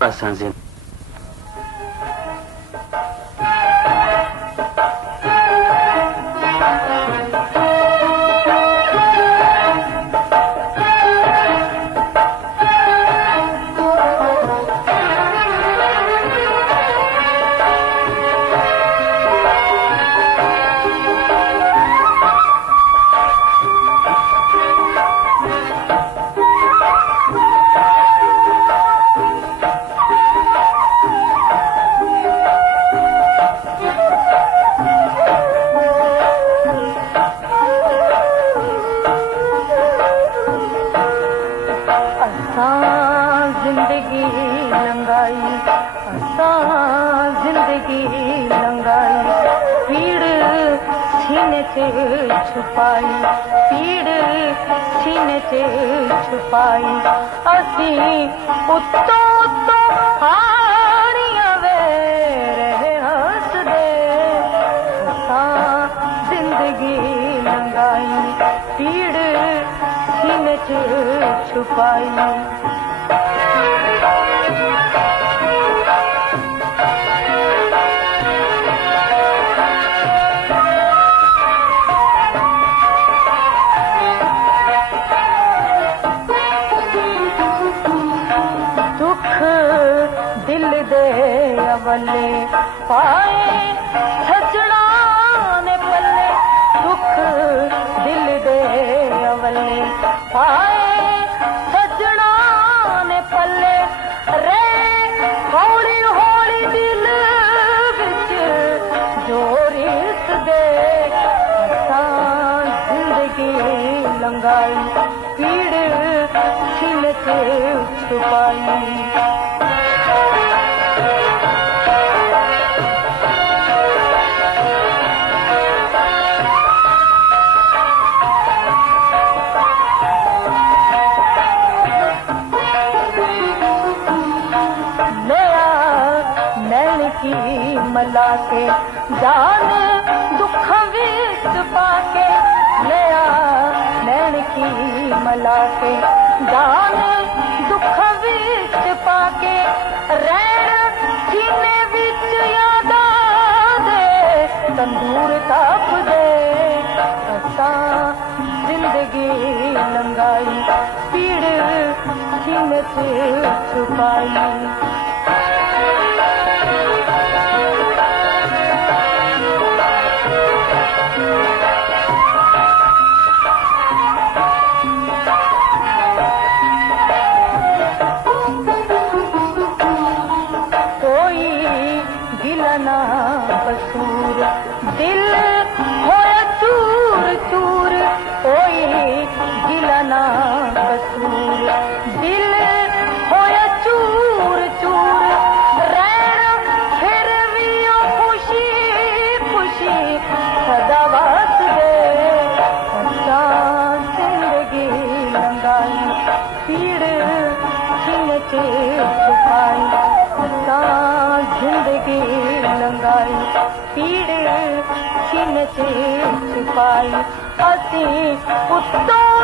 असां छुपाई पीड़ सीने से छुपाई असी उत्तो उत्तो हारियां वे रहे हंस दे जिंदगी लंगाई पीड़ सीने से छुपाई अवले पाए सजना ने पल्ले दुख दिल दे अवले पाए सजना ने पल्ले रे हौली हौली दिल विच जोरिस दे जिंदगी लंगाई पीड़ सीने से छुपाई मला के जाने दुख विच पाके लिया नैन की मला के जाने दुख विच पाके रैन सीने विच यादा दे तंदूर ताप दे असां जिंदगी लंगाई पीड़ सीने से छुपाई कसूर दिल होया चूर चूर कोई गिला ना कसूर दिल होया चूर चूर रैन फिर भी खुशी खुशी सदा वास दे जिंदगी लंगाई पीड़ सीने से छुपाई जिंदगी लंगाई पीड़ सीने से छुपाई असी उत्तो